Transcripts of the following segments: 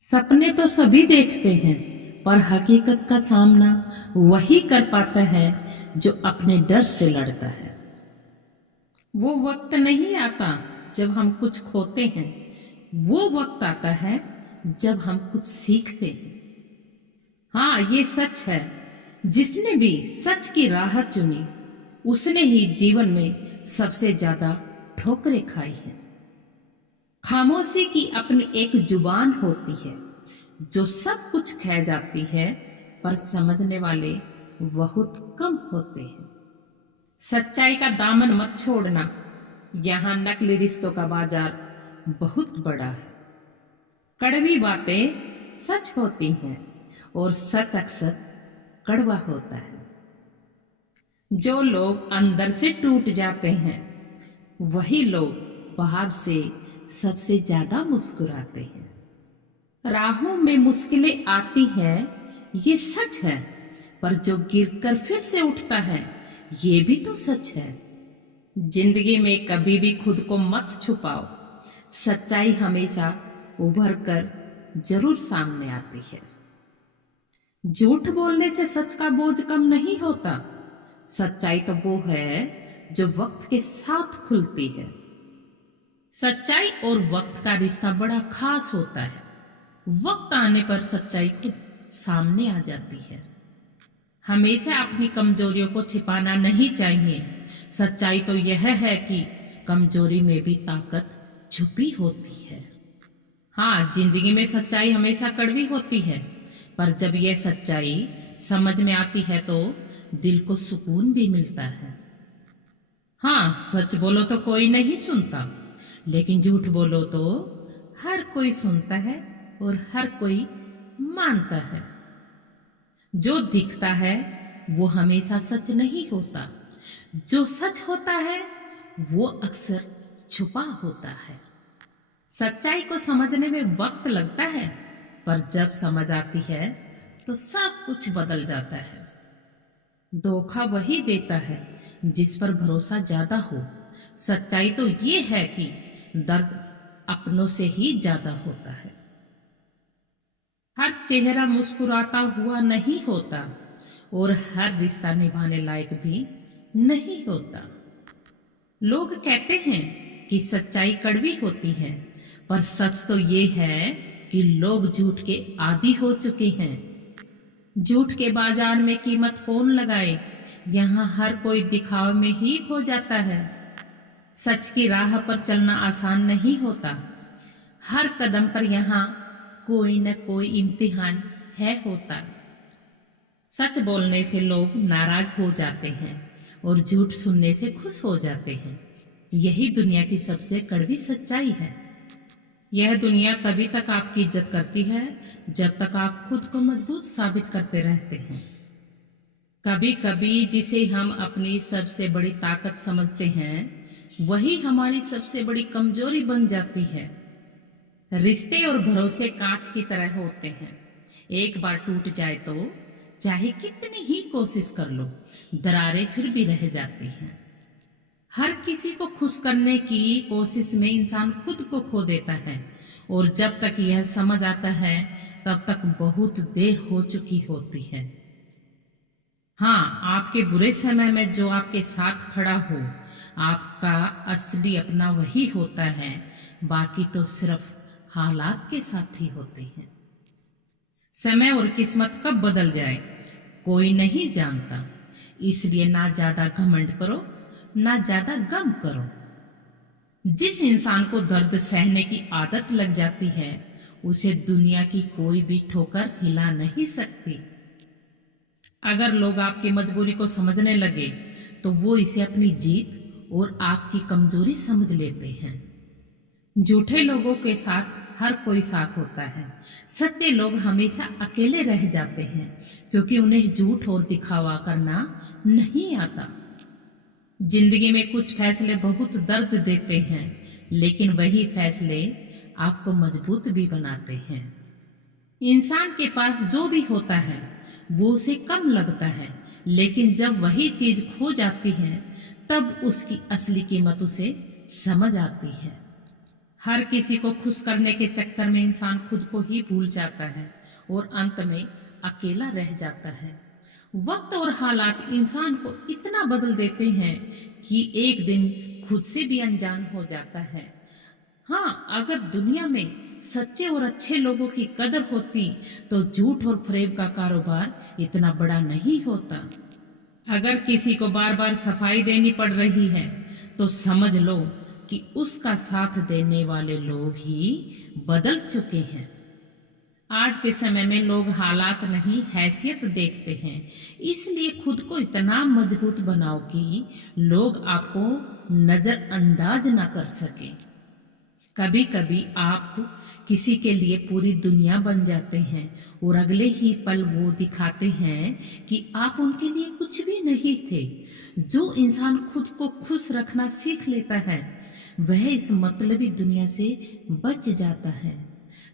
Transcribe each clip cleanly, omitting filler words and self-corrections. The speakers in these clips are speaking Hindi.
सपने तो सभी देखते हैं, पर हकीकत का सामना वही कर पाता है जो अपने डर से लड़ता है। वो वक्त नहीं आता जब हम कुछ खोते हैं, वो वक्त आता है जब हम कुछ सीखते हैं। हाँ, ये सच है। जिसने भी सच की राह चुनी, उसने ही जीवन में सबसे ज्यादा ठोकरें खाई हैं। खामोशी की अपनी एक जुबान होती है जो सब कुछ कह जाती है, पर समझने वाले बहुत कम होते हैं। सच्चाई का दामन मत छोड़ना, यहाँ नकली रिश्तों का बाजार बहुत बड़ा है। कड़वी बातें सच होती हैं और सच अक्सर कड़वा होता है। जो लोग अंदर से टूट जाते हैं, वही लोग बाहर से सबसे ज्यादा मुस्कुराते हैं। राहों में मुश्किलें आती हैं, ये सच है, पर जो गिरकर फिर से उठता है, ये भी तो सच है। जिंदगी में कभी भी खुद को मत छुपाओ, सच्चाई हमेशा उभर कर जरूर सामने आती है। झूठ बोलने से सच का बोझ कम नहीं होता। सच्चाई तो वो है जो वक्त के साथ खुलती है। सच्चाई और वक्त का रिश्ता बड़ा खास होता है। वक्त आने पर सच्चाई खुद सामने आ जाती है। हमेशा अपनी कमजोरियों को छिपाना नहीं चाहिए। सच्चाई तो यह है कि कमजोरी में भी ताकत छुपी होती है। हाँ, जिंदगी में सच्चाई हमेशा कड़वी होती है, पर जब यह सच्चाई समझ में आती है तो दिल को सुकून भी मिलता है। हाँ, सच बोलो तो कोई नहीं सुनता, लेकिन झूठ बोलो तो हर कोई सुनता है और हर कोई मानता है। जो दिखता है वो हमेशा सच नहीं होता। जो सच होता है वो अक्सर छुपा होता है। सच्चाई को समझने में वक्त लगता है, पर जब समझ आती है तो सब कुछ बदल जाता है। धोखा वही देता है जिस पर भरोसा ज्यादा हो। सच्चाई तो ये है कि दर्द अपनों से ही ज्यादा होता है। हर चेहरा मुस्कुराता हुआ नहीं होता और हर रिश्ता निभाने लायक भी नहीं होता। लोग कहते हैं कि सच्चाई कड़वी होती है, पर सच तो ये है कि लोग झूठ के आदी हो चुके हैं। झूठ के बाजार में कीमत कौन लगाए, यहाँ हर कोई दिखावे में ही खो जाता है। सच की राह पर चलना आसान नहीं होता। हर कदम पर यहाँ कोई न कोई इम्तिहान है होता। सच बोलने से लोग नाराज हो जाते हैं और झूठ सुनने से खुश हो जाते हैं। यही दुनिया की सबसे कड़वी सच्चाई है। यह दुनिया तभी तक आपकी इज्जत करती है जब तक आप खुद को मजबूत साबित करते रहते हैं। कभी कभी जिसे हम अपनी सबसे बड़ी ताकत समझते हैं, वही हमारी सबसे बड़ी कमजोरी बन जाती है। रिश्ते और भरोसे कांच की तरह होते हैं। एक बार टूट जाए तो चाहे कितनी ही कोशिश कर लो, दरारें फिर भी रह जाती हैं। हर किसी को खुश करने की कोशिश में इंसान खुद को खो देता है, और जब तक यह समझ आता है तब तक बहुत देर हो चुकी होती है। हाँ, आपके बुरे समय में जो आपके साथ खड़ा हो, आपका असली अपना वही होता है। बाकी तो सिर्फ हालात के साथ ही होते हैं। समय और किस्मत कब बदल जाए कोई नहीं जानता, इसलिए ना ज्यादा घमंड करो, ना ज्यादा गम करो। जिस इंसान को दर्द सहने की आदत लग जाती है, उसे दुनिया की कोई भी ठोकर हिला नहीं सकती। अगर लोग आपकी मजबूरी को समझने लगे तो वो इसे अपनी जीत और आपकी कमजोरी समझ लेते हैं। झूठे लोगों के साथ हर कोई साथ होता है। सच्चे लोग हमेशा अकेले रह जाते हैं, क्योंकि उन्हें झूठ और दिखावा करना नहीं आता। जिंदगी में कुछ फैसले बहुत दर्द देते हैं, लेकिन वही फैसले आपको मजबूत भी बनाते हैं। इंसान के पास जो भी होता है वो उसे कम लगता है, लेकिन जब वही चीज खो जाती है तब उसकी असली कीमत उसे समझ आती है। हर किसी को खुश करने के चक्कर में इंसान खुद को ही भूल जाता है और अंत में अकेला रह जाता है। वक्त और हालात इंसान को इतना बदल देते हैं कि एक दिन खुद से भी अनजान हो जाता है। हाँ, अगर दुनिया में सच्चे और अच्छे लोगों की कदर होती तो झूठ और फरेब का कारोबार इतना बड़ा नहीं होता। अगर किसी को बार बार सफाई देनी पड़ रही है तो समझ लो कि उसका साथ देने वाले लोग ही बदल चुके हैं। आज के समय में लोग हालात नहीं हैसियत देखते हैं, इसलिए खुद को इतना मजबूत बनाओ कि लोग आपको नजरअंदाज ना कर सके। कभी कभी आप किसी के लिए पूरी दुनिया बन जाते हैं और अगले ही पल वो दिखाते हैं कि आप उनके लिए कुछ भी नहीं थे। जो इंसान खुद को खुश रखना सीख लेता है वह इस मतलबी दुनिया से बच जाता है।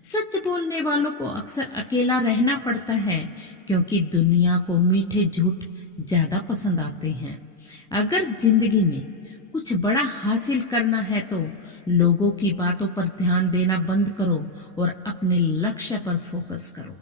सच बोलने वालों को अक्सर अकेला रहना पड़ता है क्योंकि दुनिया को मीठे झूठ ज्यादा पसंद आते हैं। अगर जिंदगी में कुछ बड़ा हासिल करना है तो लोगों की बातों पर ध्यान देना बंद करो और अपने लक्ष्य पर फोकस करो।